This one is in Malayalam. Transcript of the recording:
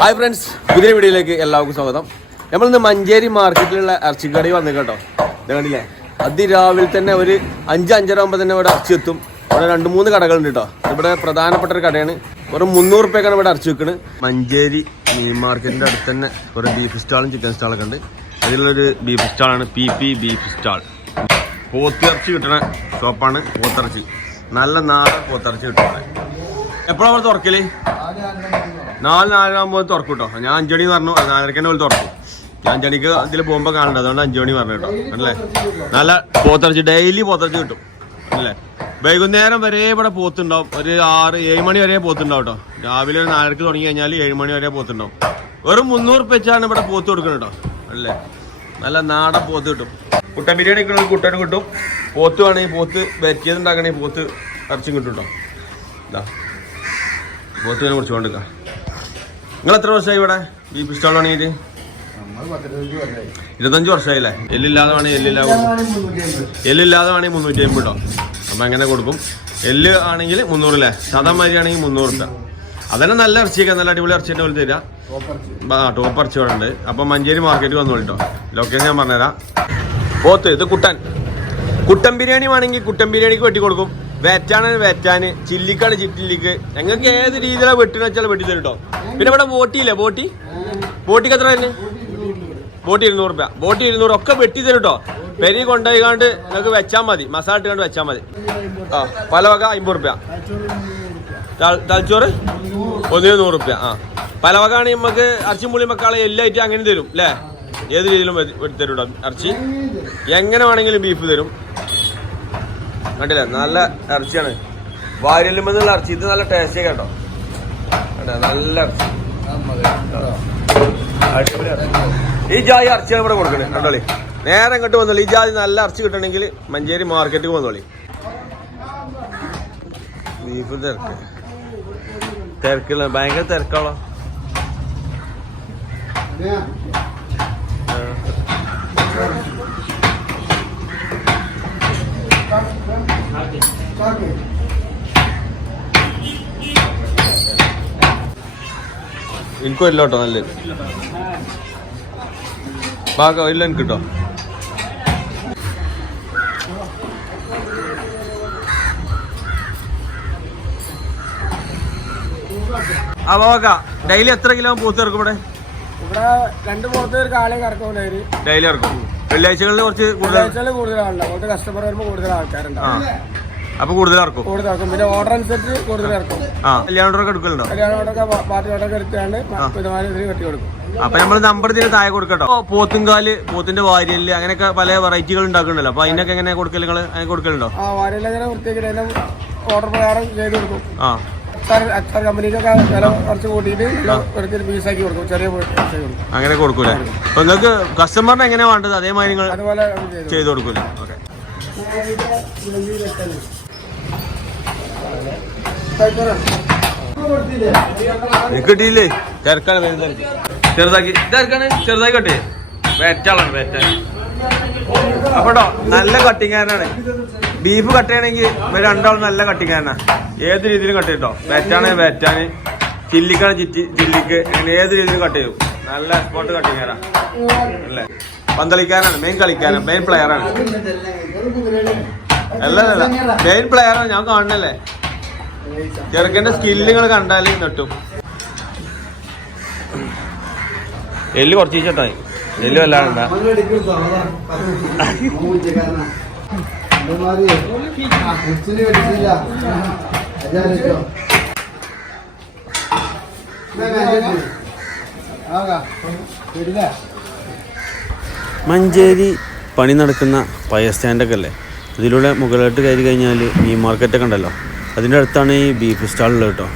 ഹായ് ഫ്രണ്ട്സ് പുതിയ വീഡിയോയിലേക്ക് എല്ലാവർക്കും സ്വാഗതം. നമ്മളിന്ന് മഞ്ചേരി മാർക്കറ്റിലുള്ള ഇറച്ചിക്കടി വന്നു കേട്ടോ. കണ്ടില്ലേ? അതിരാവിലെ തന്നെ ഒരു അഞ്ച് അഞ്ചര ആകുമ്പോൾ തന്നെ ഇവിടെ ഇറച്ചി എത്തും. ഇവിടെ രണ്ട് മൂന്ന് കടകളുണ്ട് കേട്ടോ. ഇവിടെ പ്രധാനപ്പെട്ട ഒരു കടയാണ്. വെറും മുന്നൂറ് റുപ്യക്കാണ് ഇവിടെ ഇറച്ചി വെക്കുന്നത് മഞ്ചേരി മീൻ മാർക്കറ്റിന്റെ അടുത്ത് തന്നെ ഒരു ബീഫ് സ്റ്റാളും ചിക്കൻ സ്റ്റാളൊക്കെ ഉണ്ട്. അതിലുള്ളൊരു ബീഫ് സ്റ്റാളാണ് പി പി ബീഫ് സ്റ്റാൾ പോത്തിറച്ചി കിട്ടണ ഷോപ്പാണ് പോത്തിറച്ചി നല്ല നാടൻ പോത്തിറച്ചി കിട്ടുന്നത് എപ്പോഴാണ് തുറക്കൽ? നാല് നാലാകുമ്പോൾ തുറക്കും കേട്ടോ ഞാൻ അഞ്ചണി പറഞ്ഞു. നാലരക്ക് തന്നെ തുറക്കും. ഞാൻ അഞ്ചണിക്ക് ഇതിൽ പോകുമ്പോൾ കാണണ്ട അതുകൊണ്ട് അഞ്ചണി പറഞ്ഞു കേട്ടോ. അല്ലേ? നല്ല പോത്തിറച്ചി. ഡെയിലി പോത്തിറച്ചി കിട്ടും. അല്ലേ? വൈകുന്നേരം വരെ ഇവിടെ പോത്തുണ്ടാവും. ഒരു ആറ് ഏഴ് മണി വരെ പോത്തുണ്ടാവും കേട്ടോ. രാവിലെ ഒരു നാലരക്ക് തുടങ്ങി കഴിഞ്ഞാൽ ഏഴ് മണി വരെ പോത്തുണ്ടാവും. വെറും മുന്നൂറ് വെച്ചാണ് ഇവിടെ പോത്ത് കൊടുക്കുന്നത് കേട്ടോ. അല്ലേ? നല്ല നാടൻ പോത്ത് കിട്ടും. കുട്ടൻ ബിരിയാണി ഒക്കെ കുട്ടനും കിട്ടും. പോത്ത് വേണമെങ്കിൽ പോത്ത് വരറ്റിയത് ഉണ്ടാക്കണമെങ്കിൽ പോത്ത് ഇറച്ചും കിട്ടും കേട്ടോ. ഇതാ. പോത്തിനെ കുറിച്ച് കൊണ്ടിരിക്കാം നിങ്ങൾ എത്ര വർഷമായി ഇവിടെ? ബീഫ് സ്റ്റാൾ തുടങ്ങിയിട്ട് ഇരുപത്തഞ്ച് വർഷമായില്ലേ? എല്ലില്ലാതെ വേണമെങ്കിൽ എല്ലില്ലാതെ എല്ലില്ലാതെ വേണമെങ്കിൽ മുന്നൂറ്റി അമ്പത് കേട്ടോ അപ്പം അങ്ങനെ കൊടുക്കും? എല്ല് ആണെങ്കിൽ മുന്നൂറില്ലേ? സാധാ മാതിരി ആണെങ്കിൽ മുന്നൂറ് രൂപ അതന്നെ നല്ല ഇറച്ചിയൊക്കെ നല്ല അടിപൊളി ഇറച്ചി തന്നെ പോലെ തരാം. ആ ടോപ്പ് ഇറച്ചി ഇവിടെ ഉണ്ട്. അപ്പം മഞ്ചേരി മാർക്കറ്റ് വന്നു കേട്ടോ ലൊക്കേഷൻ ഞാൻ പറഞ്ഞുതരാം. പോത്ത് ഇത് കുട്ടൻ. കുട്ടൻ ബിരിയാണി വേണമെങ്കിൽ കുട്ടൻ ബിരിയാണിക്ക് വെട്ടി കൊടുക്കും വെറ്റാണ് വെറ്റാന്. ചില്ലിക്കാണ് ചില്ലിക്ക് ഞങ്ങൾക്ക് ഏത് രീതിയിലാണ് വെട്ടിന് വെച്ചാൽ വെട്ടി തരും പിന്നെ ഇവിടെ ബോട്ടിയില്ലേ ബോട്ടി? ബോട്ടിക്ക് എത്ര തന്നെ ബോട്ടി ഇരുന്നൂറ് രൂപ ബോട്ടി ഇരുന്നൂറ് ഒക്കെ വെട്ടി തരും കേട്ടോ പെരി കൊണ്ടുപോയിക്കാണ്ട് നിങ്ങൾക്ക് വെച്ചാൽ മതി. മസാല ഇട്ട് കണ്ട് വെച്ചാൽ മതി. ആ പല വക അമ്പത് റുപ്യ. തലച്ചോറ് ഒന്നിന് നൂറ് റുപ്യ. ആ. പല വക ആണെങ്കിൽ നമുക്ക് അർച്ചി മുള്ളി മക്കാളെ എല്ലാ ഐറ്റം അങ്ങനെ തരും അല്ലേ? ഏത് രീതിയിലും വെട്ടി തരും എങ്ങനെ വേണമെങ്കിലും ബീഫ് തരും. കണ്ടില്ലേ? നല്ല ഇറച്ചിയാണ്. വാര്യല്ലുമെന്നുള്ള ഇറച്ചി. ഇത് നല്ല ടേസ്റ്റ് കേട്ടോ കണ്ടോ? നല്ല ഇറച്ചി. ഈ ജാതി ഇറച്ചിയാണ് ഇവിടെ കൊടുക്കണേ. കണ്ടോളി? നേരെ ഇങ്ങോട്ട് വന്നോളി. ഈ ജാതി നല്ല ഇറച്ചി കിട്ടണമെങ്കിൽ മഞ്ചേരി മാർക്കറ്റിൽ വന്നോളി. ബീഫ് തിരക്ക്. തിരക്കില്ല. ഭയങ്കര തിരക്കാളോ എനിക്കും ഇല്ല കേട്ടോ നല്ല ഭാഗം ഇല്ല എനിക്ക് കേട്ടോ ബാബാക്ക ഡെയിലി എത്ര കിലോ പൂത്ത് ഇറക്കും ഇവിടെ രണ്ട് ഡെയിലി ഇറക്കും. വെള്ളിയാഴ്ചകളിൽ കുറച്ച് കൂടുതൽ കൂടുതൽ ആളുണ്ട് അങ്ങോട്ട് കസ്റ്റമർ വരുമ്പോൾ കൂടുതൽ ആൾക്കാരുണ്ട് ആ. അപ്പൊ കൂടുതൽ ഇറക്കും. കൂടുതൽ ഇറക്കും പിന്നെ ഓർഡർ അനുസരിച്ച് കൂടുതൽ ഇറക്കും. ആ കല്യാണ ഓർഡർ എടുക്കലുണ്ടോ? കല്യാണ ഓർഡർ പാർട്ടി ഓർഡറൊക്കെ എടുത്താണ്ട് കെട്ടി കൊടുക്കും. അപ്പൊ നമ്മൾ നമ്പർ ഇതിന് താഴെ കൊടുക്കട്ടോ. പോത്തുംകാൽ പോത്തിന്റെ വാര്യൽ അങ്ങനെയൊക്കെ പല വെറൈറ്റികൾ ഉണ്ടാക്കുന്നുണ്ടല്ലോ. അപ്പൊ അതിനൊക്കെ എങ്ങനെ കൊടുക്കൽ നിങ്ങൾ അങ്ങനെ കൊടുക്കലുണ്ടോ? ആ വാരിയൽ അങ്ങനെ ഓർഡർ പ്രകാരം ചെയ്ത് കൊടുക്കും. ആ. അങ്ങനെ കൊടുക്കൂല? അപ്പൊ നിങ്ങൾക്ക് കസ്റ്റമറിന് എങ്ങനെയാ വേണ്ടത്? അതേമാതിരി നിങ്ങൾ ചെയ്ത് കൊടുക്കൂല? കൊടുക്കൂലേ ഓക്കെ കിട്ടിയില്ലേ? തിരക്കാണ്. ചെറുതാക്കി. തിരക്കാണ് ചെറുതായി കട്ടി വേറ്റാളാണ് വേറ്റ അപ്പോട്ടോ നല്ല കട്ടിങ്ങാരനാണ്. ബീഫ് കട്ട് ചെയ്യണമെങ്കിൽ ഇവർ രണ്ടാളും നല്ല കട്ടിങ്ങാരനാ. ഏത് രീതിയിലും കട്ട് ചെയ്യട്ടോ വേറ്റാണ് വേറ്റാന് ചില്ലിക്കാണ് ചിറ്റി ചില്ലിക്ക്. അങ്ങനെ ഏത് രീതിയിലും കട്ട് ചെയ്യും. നല്ല സ്പോട്ട് കട്ടിങ്ങാരാ. അല്ലേ? പന്തളിക്കാരനാണ് മെയിൻ കളിക്കാരൻ മെയിൻ പ്ലെയറാണ് അല്ല അല്ല മെയിൻ പ്ലെയറാണ് ഞാൻ കാണണല്ലേ ചെറുക്കന്റെ സ്കില്ലുകൾ കണ്ടാലേ നട്ടും എല്ല് കുറച്ച് ചേട്ടായി എല്ല് വല്ലാണ്ട. മഞ്ചേരി പണി നടക്കുന്ന പയ സ്റ്റാൻഡൊക്കെ അല്ലേ? ഇതിലൂടെ മുകളിലോട്ട് കയറി കഴിഞ്ഞാൽ മീൻ മാർക്കറ്റൊക്കെ ഉണ്ടല്ലോ. അതിന്റെ അടുത്താണ് ഈ ബീഫ് സ്റ്റാളുള്ളത് കേട്ടോ.